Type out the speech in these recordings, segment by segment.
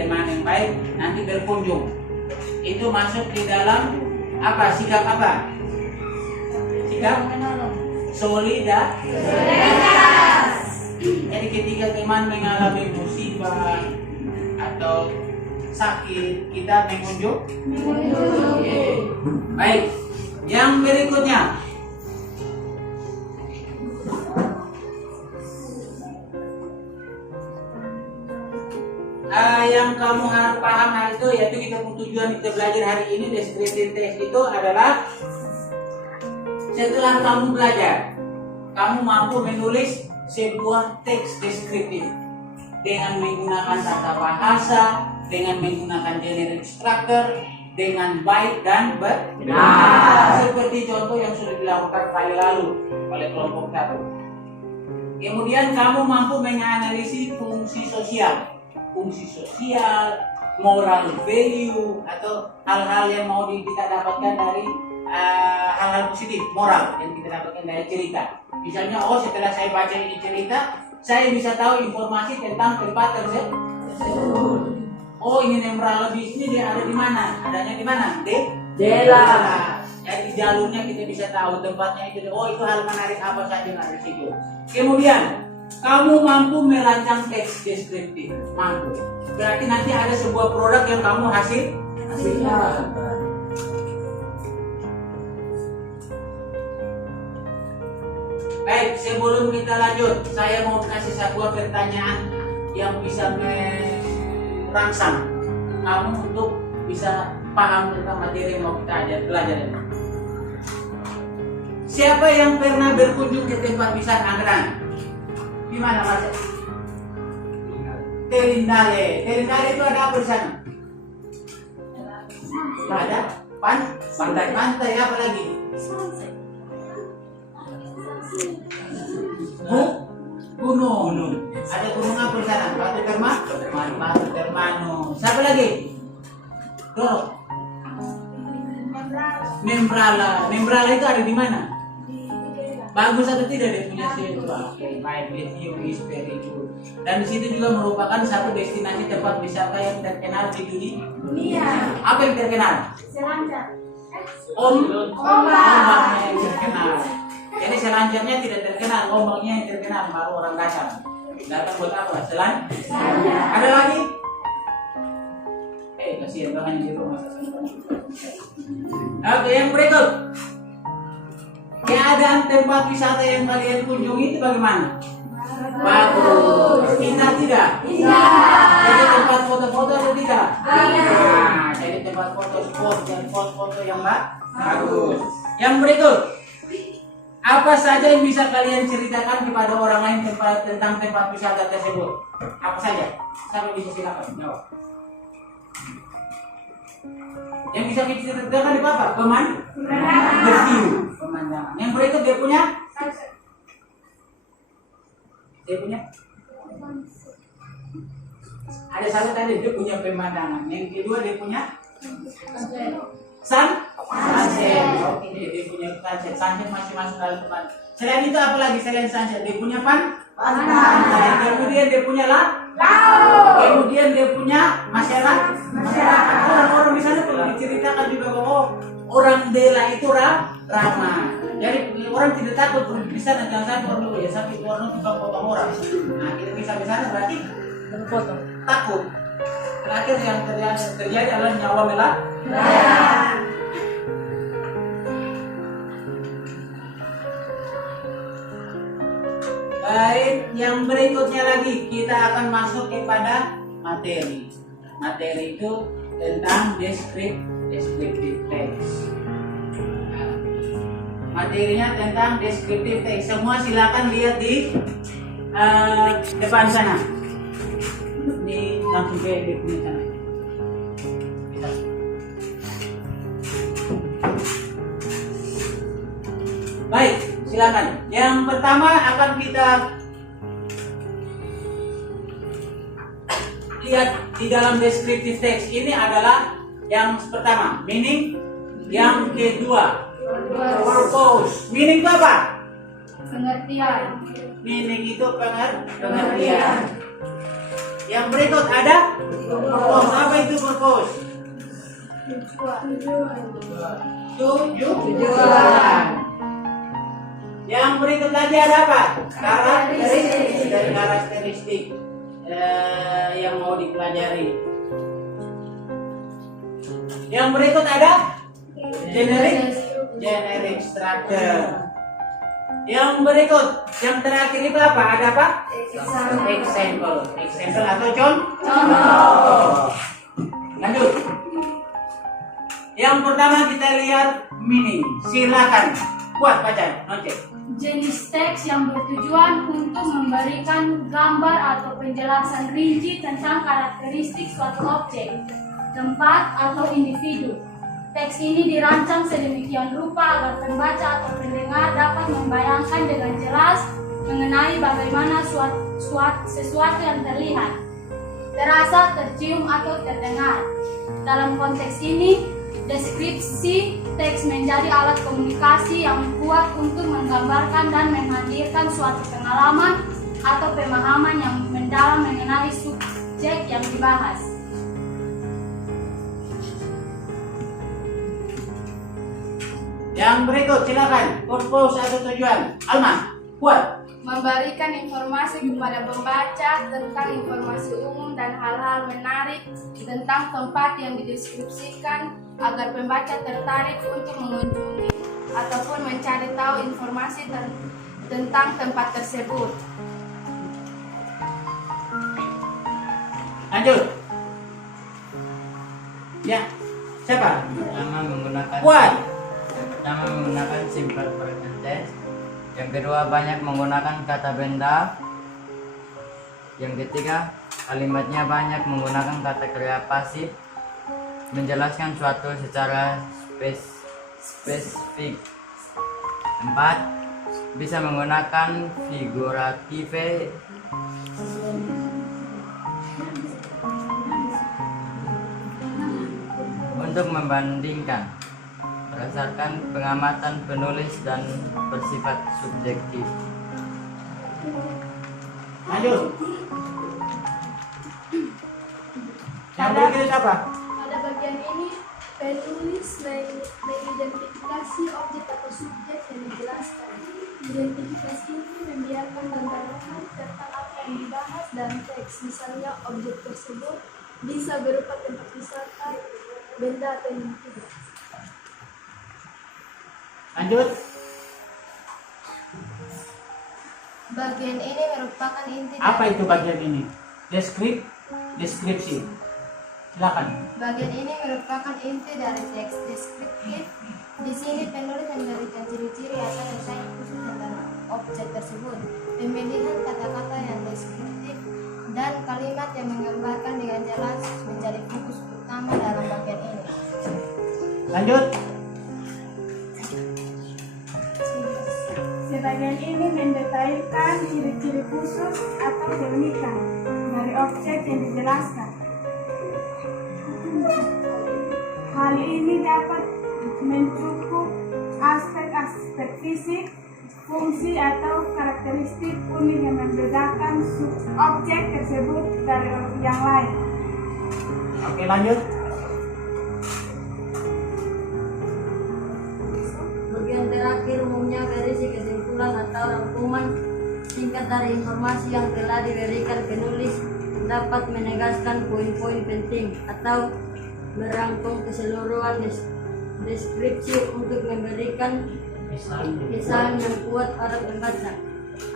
teman yang baik, nanti berkunjung. Itu masuk di dalam apa? Sikap apa? Sikap solidaritas. Jadi ketika teman mengalami musibah atau sakit, kita mengunjung. Oke. Baik. Yang berikutnya, yang kamu harus paham hal itu, yaitu kita tujuan kita belajar hari ini descriptive text itu adalah setelah kamu belajar, kamu mampu menulis sebuah teks deskriptif dengan menggunakan tata bahasa, dengan menggunakan generic structure, dengan baik dan benar, seperti contoh yang sudah dilakukan kali lalu oleh kelompok 1. Kemudian kamu mampu menganalisis fungsi sosial, moral value, atau hal-hal yang mau kita dapatkan dari hal-hal positif, moral yang kita dapatkan dari cerita. Misalnya, setelah saya baca ini cerita, saya bisa tahu informasi tentang tempat tersebut. Ini Nemrala bis ini dia ada di mana? Adanya di mana? Dela. Jadi jalurnya kita bisa tahu tempatnya itu. Itu hal menarik apa saja yang ada di situ. Kemudian kamu mampu merancang teks deskriptif, mampu. Berarti nanti ada sebuah produk yang kamu hasilkan. Baik, sebelum kita lanjut, saya mau kasih sebuah pertanyaan yang bisa merangsang kamu untuk bisa paham tentang materi yang mau kita belajar. Siapa yang pernah berkunjung ke tempat wisata Anggrang? Di mana Mas? Terindale. Terindale itu ada apa di sana? Ada pantai apa lagi? Gunung. Ada gunung apa di sana? Batu Termanu. Siapa lagi? Tuh. Nembrala itu ada di mana? Bagus atau tidak dia punya sebuah baik view is very good. Dan di situ juga merupakan satu destinasi tempat wisata yang terkenal di dunia. Apa yang terkenal? Selancar. Ombaknya yang terkenal. Jadi selancarnya tidak terkenal, ombaknya yang terkenal, baru orang kasar. Datang buat apa? Selancar. Ada lagi? Kasihan bahannya di rumah. Oke, yang berikut. Keadaan tempat wisata yang kalian kunjungi itu bagaimana? Bagus. Indah tidak? Indah. Jadi tempat foto-foto atau tidak? Nah, jadi tempat foto sport dan foto yang bagus. Yang berikut. Apa saja yang bisa kalian ceritakan kepada orang lain tentang tempat wisata tersebut? Apa saja? Siapa bisa silakan jawab. Yang bisa kita ceritakan di apa? Pemandangan. Yang berikut dia punya? Ada satu tadi dia punya pemandangan. Yang kedua dia punya? Sunset. Oke, dia punya sunset. Sunset masih masuk dalam tempat. Selain itu apa lagi selain sunset? Dia punya pantai. Kemudian dia punya laut. Kemudian dia punya masyarakat. Orang-orang di sana perlu diceritakan juga bahwa orang Dela itu ramah. Jadi orang tidak takut di sana, jangan sampai orang dulu ya sampai orang tukang potong orang. Nah, kita bisa di sana berarti takut. Terakhir yang terjadi adalah nyawa melayang. Baik, yang berikutnya lagi kita akan masuk kepada materi. Materi itu tentang descriptive text. Materinya tentang descriptive text. Semua silakan lihat di depan sana. Ini langsung ke depan sana. Baik, silakan. Yang pertama akan kita lihat di dalam descriptive text. Ini adalah yang pertama, meaning. Yang kedua, purpose. Meaning itu apa? Pengertian. Meaning itu pengertian. Yang berikut ada purpose. Apa itu purpose? Tujuan. Yang berikut lagi ada apa? Karakteristik. Dari karakteristik yang mau dipelajari. Yang berikut ada generic structure. Yang berikut, yang terakhir itu apa? Ada apa? Example atau contoh. Lanjut. Yang pertama kita lihat meaning. Silakan buat baca. Oke. Jenis teks yang bertujuan untuk memberikan gambar atau penjelasan rinci tentang karakteristik suatu objek, tempat, atau individu. Teks ini dirancang sedemikian rupa agar pembaca atau pendengar dapat membayangkan dengan jelas mengenai bagaimana sesuatu yang terlihat, terasa, tercium, atau terdengar. Dalam konteks ini, deskripsi teks menjadi alat komunikasi yang kuat untuk menggambarkan dan menghadirkan suatu pengalaman atau pemahaman yang mendalam mengenai subjek yang dibahas. Yang berikut silakan. Purpose atau tujuan. Alma, buat. Memberikan informasi kepada pembaca tentang informasi umum dan hal-hal menarik tentang tempat yang dideskripsikan agar pembaca tertarik untuk mengunjungi ataupun mencari tahu informasi tentang tempat tersebut. Lanjut. Ya, siapa? Pertama menggunakan simple present tense. Yang kedua banyak menggunakan kata benda. Yang ketiga kalimatnya banyak menggunakan kata kerja pasif, menjelaskan suatu secara spesifik. 4. Bisa menggunakan figurative untuk membandingkan berdasarkan pengamatan penulis dan bersifat subjektif. Lanjut. Yang berikut apa? Pada bagian ini, penulis mengidentifikasi objek atau subjek yang dijelaskan. Identifikasi ini membiarkan gambaran tentang apa yang dibahas dalam teks. Misalnya, objek tersebut bisa berupa tempat wisata, benda, atau individu. Lanjut. Bagian ini merupakan inti. Apa itu bagian ini? Deskripsi. Silakan. Bagian ini merupakan inti dari teks deskriptif. Di sini penulis memberikan ciri-ciri atau desain khusus tentang objek tersebut, pemilihan kata-kata yang deskriptif dan kalimat yang menggambarkan dengan jelas menjadi fokus utama dalam bagian ini. Lanjut. Sebagian ini mendetailkan ciri-ciri khusus atau keunikan dari objek yang dijelaskan. Hal ini dapat mencakup aspek-aspek fisik, fungsi atau karakteristik unik yang membedakan objek tersebut dari yang lain. Oke, lanjut. Bagian terakhir umumnya berisi kesimpulan atau rangkuman singkat dari informasi yang telah diberikan penulis, dapat menegaskan poin-poin penting atau merangkum keseluruhan deskripsi untuk memberikan kesan yang kuat pada pembaca.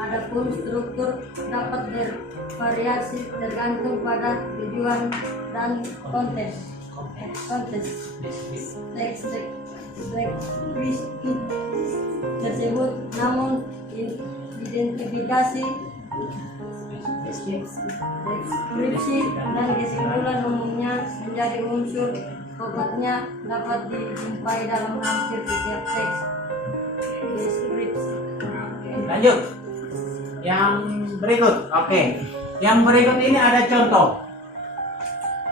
Adapun struktur dapat bervariasi tergantung pada tujuan dan konteks. Teks tersebut, namun identifikasi, deskripsi dan kesimpulan umumnya menjadi unsur pokoknya dapat dijumpai dalam hampir setiap teks deskripsi. Lanjut. Yang berikut. Oke. Yang berikut ini ada contoh.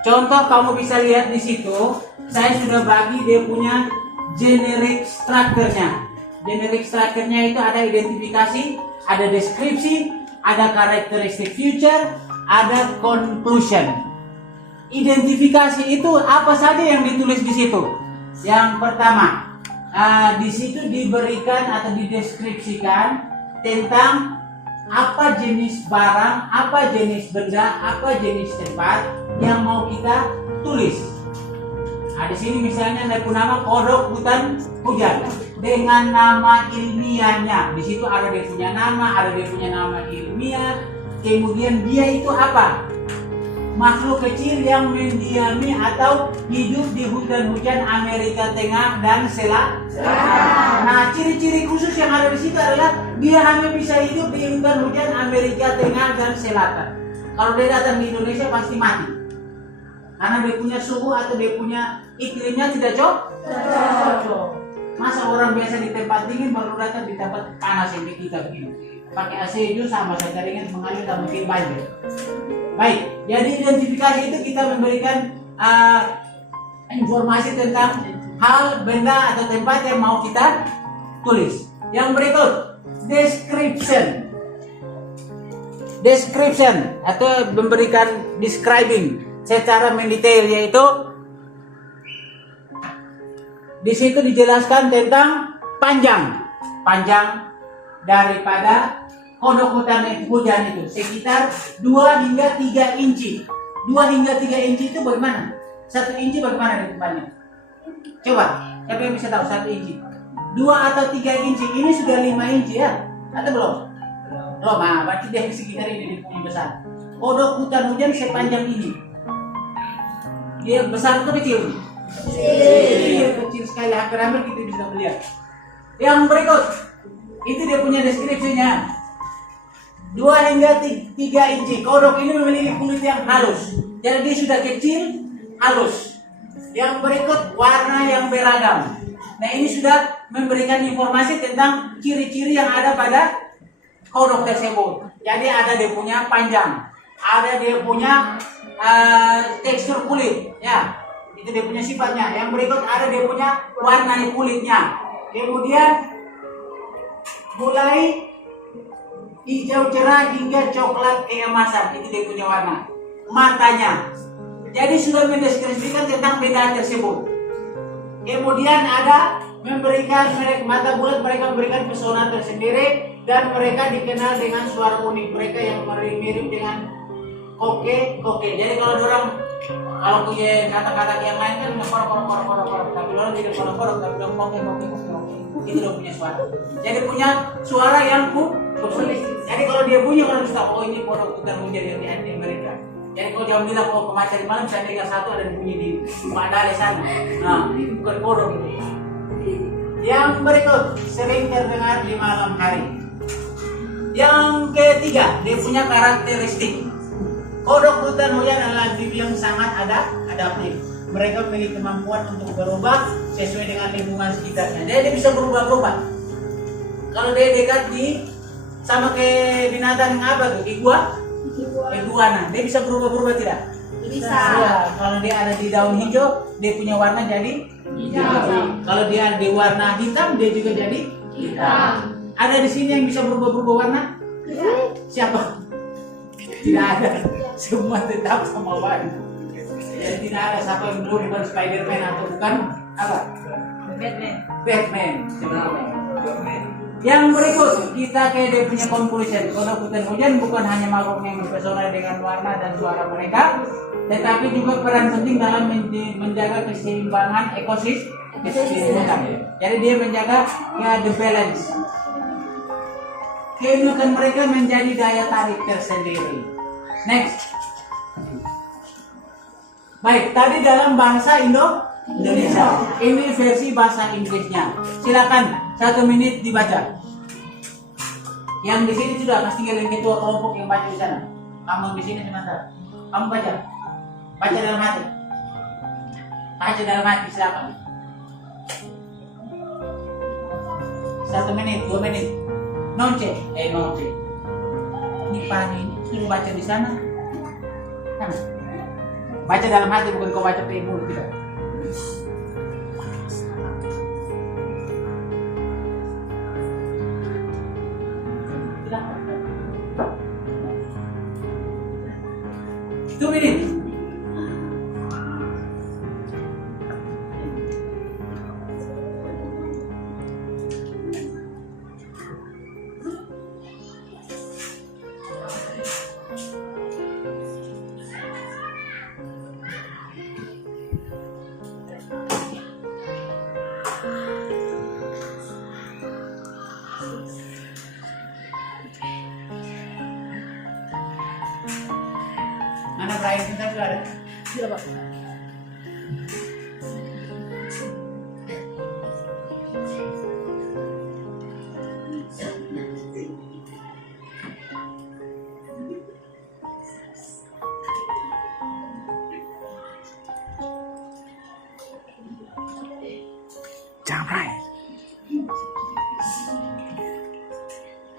Contoh kamu bisa lihat di situ. Saya sudah bagi dia punya generic structure-nya. Generic structure-nya itu ada identifikasi, ada deskripsi, ada karakteristik future, ada conclusion. Identifikasi itu apa saja yang ditulis di situ? Yang pertama, di situ diberikan atau dideskripsikan tentang apa jenis barang, apa jenis benda, apa jenis tempat yang mau kita tulis. Nah, di sini misalnya ada nama kodok hutan hujan dengan nama ilmiahnya. Di situ ada dia punya nama, ada dia punya nama ilmiah. Kemudian dia itu apa? Makhluk kecil yang mendiami atau hidup di hutan-hujan Amerika Tengah dan Selatan. Nah, ciri-ciri khusus yang ada di situ adalah dia hanya bisa hidup di hutan-hujan Amerika Tengah dan Selatan. Kalau dia datang di Indonesia pasti mati, karena dia punya suhu atau dia punya iklimnya tidak cocok. Masa orang biasa di tempat dingin baru datang di tempat panas yang kita begini, pakai AC itu sama saja dengan mengalir dan mungkin banjir. Baik, jadi identifikasi itu kita memberikan informasi tentang hal, benda atau tempat yang mau kita tulis. Yang berikut, description atau memberikan describing secara mendetail, yaitu di situ dijelaskan tentang panjang daripada kodok hutan hujan itu sekitar 2 hingga 3 inci. 2 hingga 3 inci itu bagaimana? 1 inci bagaimana depannya? Coba, siapa yang bisa tahu 1 inci? 2 atau 3 inci, ini sudah 5 inci ya? Atau belum? Belum, nah, berarti dia sekitar ini punya besar. Kodok hutan hujan sepanjang ini. Dia besar atau kecil? Kecil sekali, hampir-hampir kita bisa melihat. Yang berikut, itu dia punya deskripsinya. 2 hingga 3 inci. Kodok ini memiliki kulit yang halus. Jadi dia sudah kecil, halus. Yang berikut, warna yang beragam. Nah, ini sudah memberikan informasi tentang ciri-ciri yang ada pada kodok tersebut. Jadi ada dia punya panjang, ada dia punya tekstur kulit, ya. Itu dia punya sifatnya. Yang berikut ada dia punya warna kulitnya. Kemudian mulai hijau cerah hingga coklat keemasan, itu dia punya warna. Matanya, jadi sudah mendeskripsikan tentang benda tersebut. Kemudian ada memberikan mata bulat, mereka memberikan pesona tersendiri dan mereka dikenal dengan suara unik mereka yang mirip dengan koke. Jadi kalau orang punya kata-kata yang lain kan korok, tapi orang tidak korok, tapi orang koke. Itu dia punya suara. Jadi punya suara yang khusus. Jadi kalau dia bunyi orang bisa tahu, oh ini kodok hutan hujan yang di mereka. Jadi kalau jam bilang ke macan di malam, saya dengar satu ada bunyi di Madale sana. Nah, itu bukan kodok itu. Yang berikut sering terdengar di malam hari. Yang ketiga, dia punya karakteristik. Kodok hutan hujan adalah bibi yang sangat adaptif. Mereka memiliki kemampuan untuk berubah sesuai dengan lingkungan sekitarnya. Dia bisa berubah-ubah. Kalau dia dekat sama ke binatang apa tuh? Iguana. Dia bisa berubah-ubah tidak? Bisa. Ya, kalau dia ada di daun hijau, dia punya warna jadi hijau. Kalau dia di warna hitam, dia juga jadi hitam. Ada di sini yang bisa berubah-ubah warna? Siapa? Tidak ada. Semua tetap sama warna. Jadi tidak ada siapa yang belum bukan Spiderman atau bukan apa? Batman sebenarnya. Yang berikut kita kayak dia punya conclusion. Kodok hutan hujan bukan hanya makhluk yang mempesona dengan warna dan suara mereka, tetapi juga peran penting dalam menjaga keseimbangan ekosistem. Jadi dia menjaga the balance. Keunikan mereka menjadi daya tarik tersendiri. Next. Baik, tadi dalam bahasa Indonesia. Ini versi bahasa Inggrisnya. Silakan 1 menit dibaca. Yang di sini sudah pasti tinggal yang ketua kelompok yang baca di sana. Kamu di sini sebentar. Kamu baca. Baca dalam hati. Baca dalam hati, silakan. 1 menit, 2 menit. Nonce. Ini pani ini suruh baca di sana. Kan? Baca dalam hati, bukan kau baca pakai mulut kita. ada. Tidak, Pak.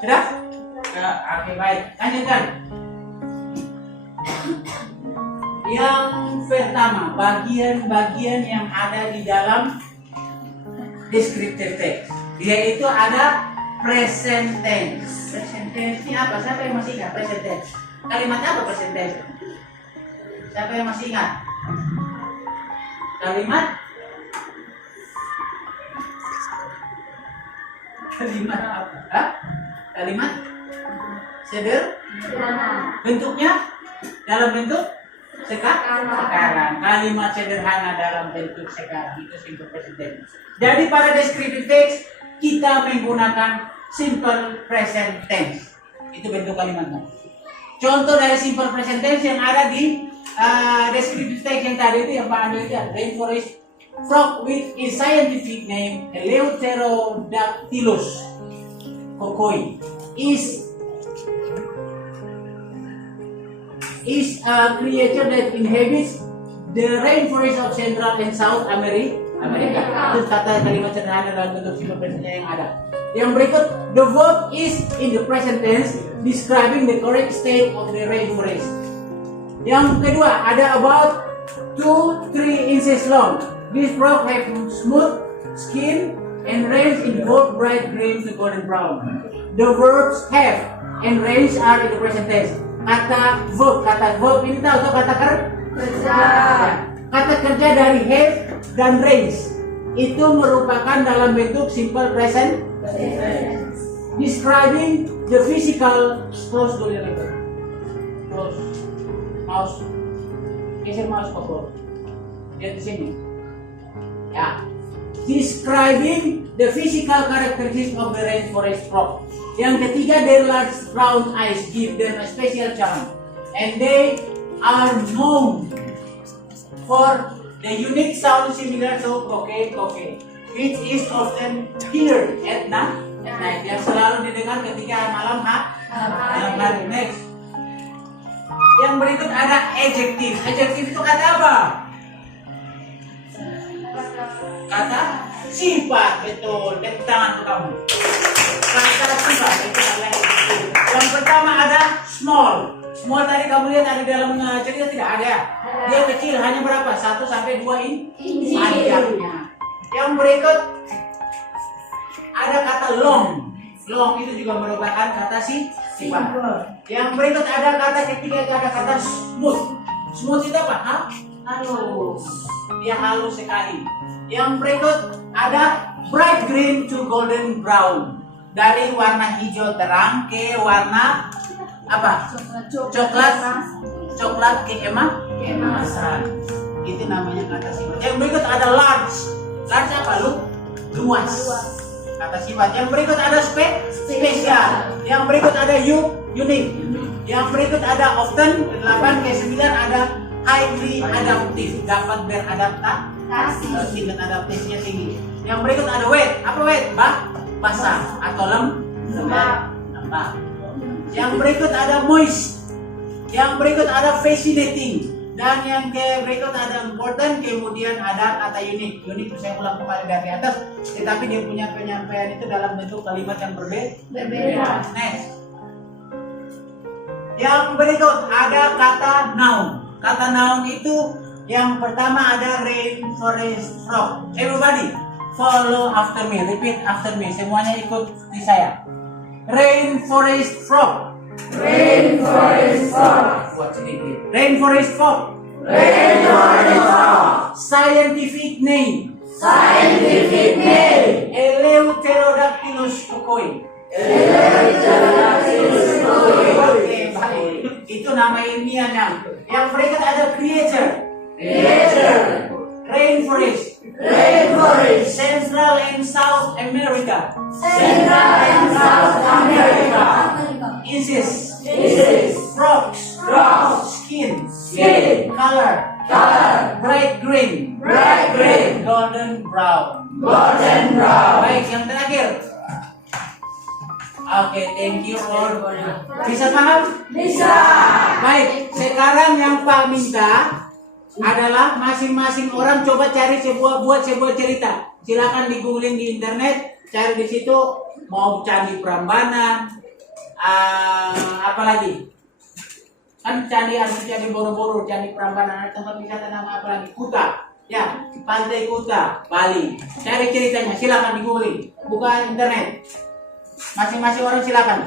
Sudah? Oke, baik. Lanjutkan. Yang pertama, bagian-bagian yang ada di dalam descriptive text. Dia itu ada present tense. Present tense ini apa? Siapa yang masih ingat present tense? Kalimat apa present tense? Siapa yang masih ingat? Kalimat apa? Hah? Kalimat sederhana. Bentuknya dalam bentuk sekarang. Kalimat sederhana dalam bentuk sekarang itu simple present tense. Jadi pada descriptive text kita menggunakan simple present tense. Itu bentuk kalimatnya. Contoh dari simple present tense yang ada di descriptive text yang tadi itu yang Pak Andi lihat, rainforest frog with a scientific name Eleutherodactylus kokoi is a creature that inhabits the rainforest of Central and South America. Itu kata kalimat sederhana dalam bentuk simple present yang ada. Yang berikut, the verb is in the present tense describing the correct state of the rainforest. Yang kedua, ada about 2-3 inches long. This frog have smooth skin and range in both bright green to golden brown. The verbs have and range are in the present tense. Kata verb ini tahu kata kerja. Kata kerja dari have dan range itu merupakan dalam bentuk simple present describing the physical close dulu ya close mouse geser mouse ke bawah lihat di sini ya describing the physical characteristics of the rainforest frog. Yang ketiga, their large brown eyes give them a special charm, and they are known for the unique sound similar to koke, which is often heard at night, yang selalu didengar ketika malam hari. Next, yang berikut ada adjective. Adjective itu kata apa? Kata sifat, betul. Lihat tangan kamu. Kata sifat itu adalah adjective. Yang pertama ada small. Small tadi kamu lihat ada di dalam cerita tidak ada. Dia kecil, hanya berapa? 1 sampai 2 inci panjangnya. Yang berikut ada kata long. Long itu juga merupakan kata sifat. Yang berikut ada kata ketiga, ada kata smooth. Smooth itu apa? Halus. Dia halus sekali. Yang berikut ada bright green to golden brown. Dari warna hijau terang ke warna apa? Coklat ke keemasan. Itu namanya kata sifat. Yang berikut ada large. Large apa? Luas. Kata sifat. Yang berikut ada spesial. Yang berikut ada unique. Yang berikut ada often. 8 ke 9 ada highly adaptive. Dapat beradaptasi. Tingkat adaptasinya tinggi. Yang berikut ada wet. Apa wet? Basah atau lembab. Yang berikut ada moist. Yang berikut ada fascinating. Dan yang berikut ada important. Kemudian ada kata unik. Unik saya ulang kembali dari atas. Tetapi dia punya penyampaian itu dalam bentuk kalimat yang berbeda. Next. Yang berikut ada kata noun. Kata noun itu yang pertama ada rainforest frog. Everybody follow after me, repeat after me. Semuanya ikut di saya. Rainforest frog. Rainforest frog. Buat sedikit. Rainforest frog. Rainforest frog. Scientific name. Scientific name. Eleutherodactylus kokoi. Eleutherodactylus kokoi. Oke, baik. Itu nama ilmiahnya. Yang berikut ada creature. Creature. Rainforest. Rainforest. Central and South America. Central and South America. Insects. Insects. Frogs. Frogs. Skin. Skin. Color. Bright green. Golden brown. Baik, yang terakhir. Oke, thank you all. Bisa paham? Bisa. Baik, sekarang yang Pak minta adalah masing-masing orang coba cari buat sebuah cerita. Silakan di googling di internet, cari di situ mau Candi Prambanan, apa lagi? Kan Candi Borobudur, Candi Prambanan, ada tempat wisata nama apa lagi? Kuta. Ya, Pantai Kuta, Bali. Cari ceritanya, silakan di googling. Buka internet. Masing-masing orang silakan.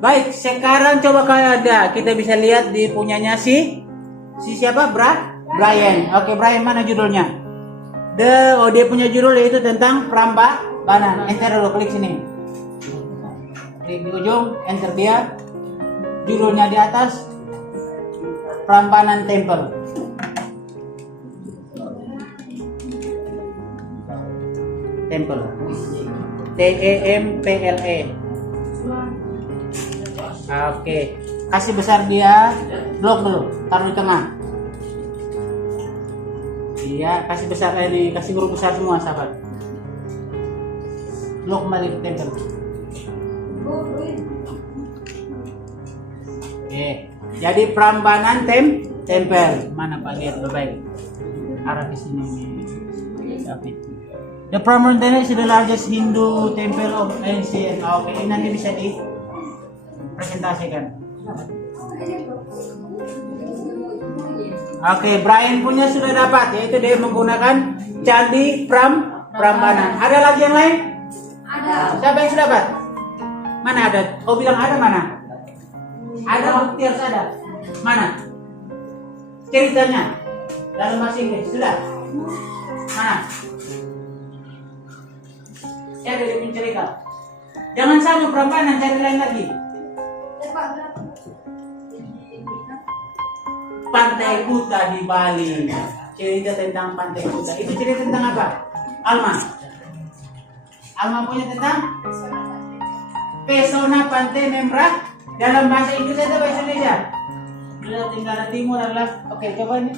Baik, sekarang coba kita bisa lihat di punyanya si siapa? Brian. Oke, Brian, mana judulnya? Dia punya judul yaitu tentang Prambanan. Enter dulu, klik sini. Klik di ujung, enter dia. Judulnya di atas Prambanan Temple. TEMPLE. Oke, kasih besar dia, blok dulu, taruh di tengah. Iya, kasih besar ini, kasih huruf besar semua, sahabat. Blok kembali ke temple. Oke, jadi Prambanan Temple. Mana Pak, lihat baik. Arah ke sini. David. The Prambanan Temple is the largest Hindu temple of ancient. Oke, ini nanti bisa presentasikan. Oke, Brian punya sudah dapat, yaitu dia menggunakan Candi Prambanan. Ada lagi yang lain? Ada. Siapa yang sudah dapat? Mana ada? Kau bilang ada, mana? Ada, bukti harus ada. Mana? Ceritanya dalam bahasa Inggris sudah? Mana? Saya ada dia cerita. Jangan sama Prambanan, cari lain lagi. Pantai Kuta di Bali. Cerita tentang Pantai Kuta. Itu cerita tentang apa? Alma punya tentang pesona Pantai Membrah. Dalam bahasa Inggris atau bahasa Indonesia? Nusa Tenggara Timur adalah. Oke, coba ini.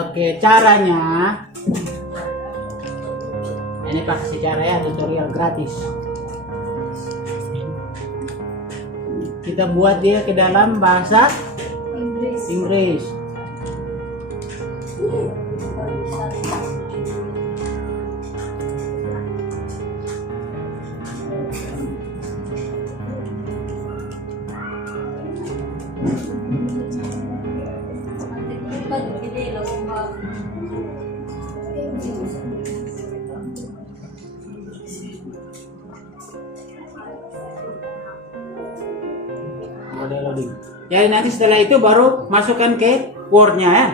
Oke, caranya. Ini pakai cara ya, tutorial gratis. Kita buat dia ke dalam bahasa Inggris. Loading. Jadi nanti setelah itu baru masukkan ke Word-nya ya.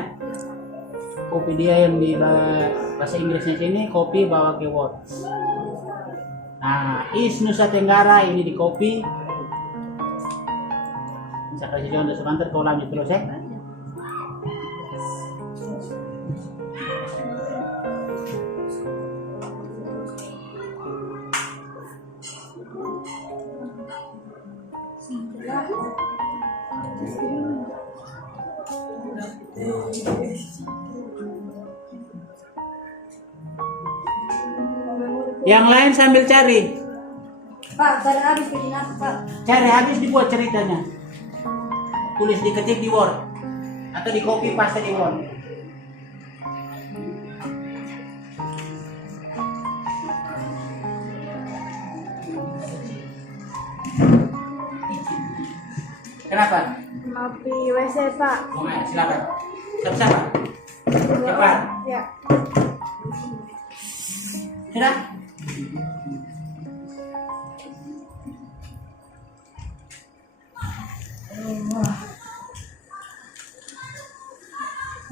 Copy dia yang di bahasa Inggrisnya sini, copy bawa ke Word. Nah, Nusa Tenggara ini di copy. Bisa kasih contoh sebentar, kau lanjut terus ya. Yang lain sambil cari. Pak, cari habis bikin apa, Pak? Cari habis dibuat ceritanya. Tulis diketik di Word atau di copy paste di Word. Kenapa? Mau pergi WC, Pak. Oh, silakan. Sama-sama. Cepat. Ya. Sudah?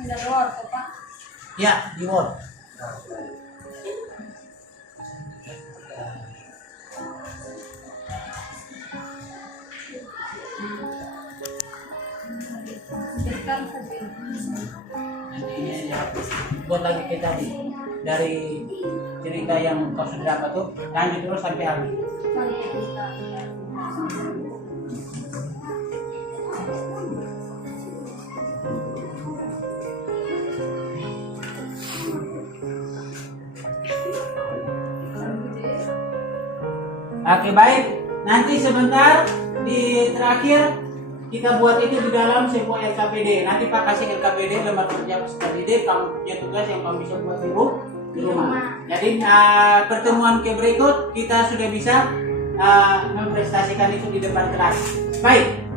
Sudah keluar, Pak. Ya, di Word. Dekat saja. Nanti ya, buat lagi kita dari cerita yang kau sudah dapat tuh, lanjut terus sampai habis. Sampai kita. Oke, baik. Nanti sebentar di terakhir kita buat itu di dalam sebuah LKPD. Nanti Pak kasih LKPD, lembar kerja peserta didik, kamu punya tugas yang kamu bisa buat di rumah. Jadi pertemuan ke berikut kita sudah bisa memprestasikan itu di depan kelas. Baik.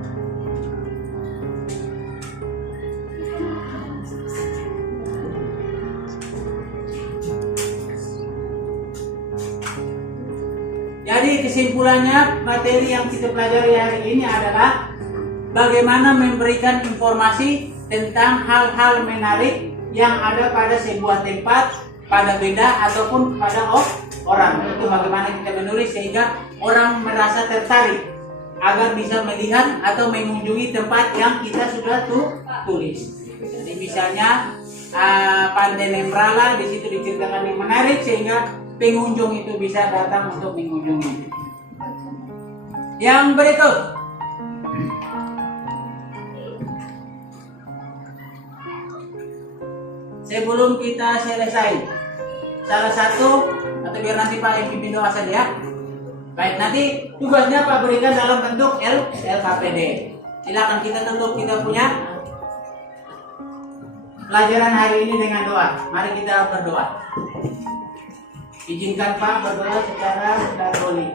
Jadi kesimpulannya materi yang kita pelajari hari ini adalah bagaimana memberikan informasi tentang hal-hal menarik yang ada pada sebuah tempat, pada benda ataupun pada orang. Itu bagaimana kita menulis sehingga orang merasa tertarik agar bisa melihat atau mengunjungi tempat yang kita sudah tulis. Jadi misalnya Pantai Nembrala, di situ diceritakan yang menarik sehingga pengunjung itu bisa datang untuk mengunjungi. Yang berikut, sebelum kita selesai, salah satu atau biar nanti Pak yang pimpin doa saja ya. Baik, nanti tugasnya Pak berikan dalam bentuk LKPD. Silakan kita tutup kita punya pelajaran hari ini dengan doa. Mari kita berdoa. Izinkan Pak berdoa secara daroli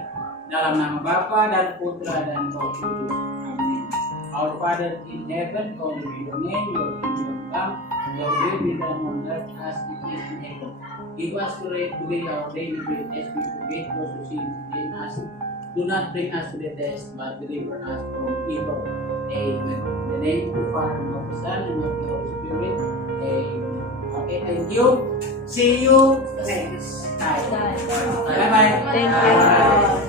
dalam nama Bapa dan Putra dan Roh Kudus. Amin. Our Father in heaven, hallowed be your name, your kingdom come, your will be done on earth as it is in heaven. Give us today our daily bread, as we forgive those who sin against us. Do not bring us to the test, but deliver us from evil. Amen. In the name of the Father, and of the Son, and of the Holy Spirit. Amen. Okay, thank you. See you next time. Bye bye. Thank you.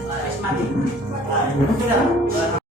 Sudah.